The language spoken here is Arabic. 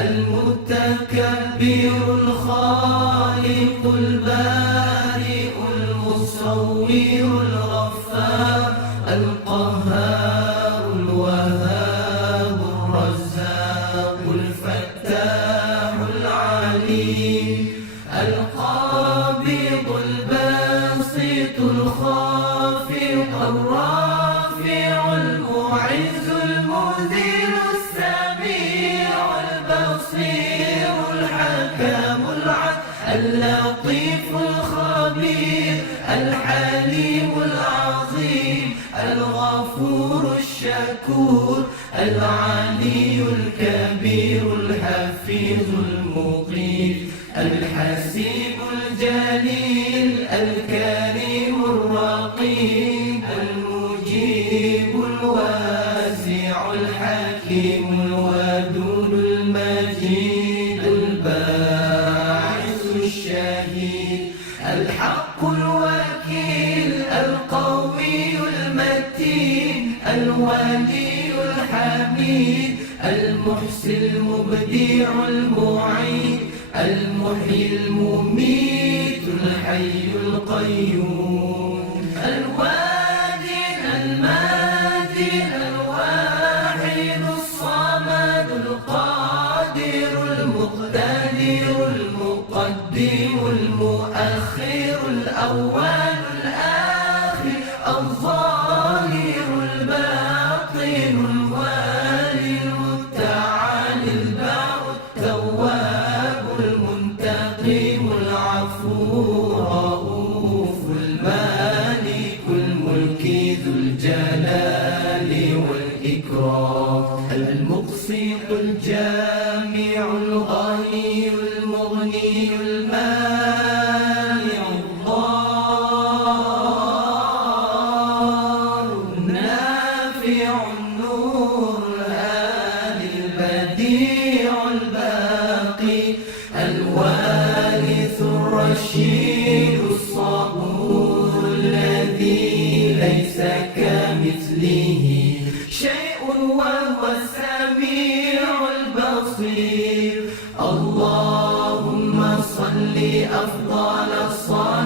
المتكبر الخالق البارئ المصور الغفار القهار الوهاب الرزاق الفتاح العليم القابض الباسط الخافض الرافع المعز المذل السميع البصير الحكم العدل اللطيف الخبير الحليم العظيم الغفور الشكور العلي الكبير الحفيظ المقيت الحسيب الجليل الكريم الرقيب المجيب الواسع الحكيم الودود المجيد الباعث الشهيد الحق الوكيل القوي المتين الولي الحميد المحسن المبدع المعيد المحيي المميت الحي القيوم الواجد الماجد الواحد الصمد القادر المقتدر المقدم المؤخر الأول الآخر الظاهر الباطن الوالي المتعالي البر التواب المنتقم العفو الرؤوف المالك الملك ذو الجلال والإكرام المقسط الجامع الغني المغني المانع الضار النافع النور الهادي البديع الباقي الوارث الرشيد الصبور الذي ليس كمثله شيء وهو السميع البصير اللهم صل أفضل الصلاة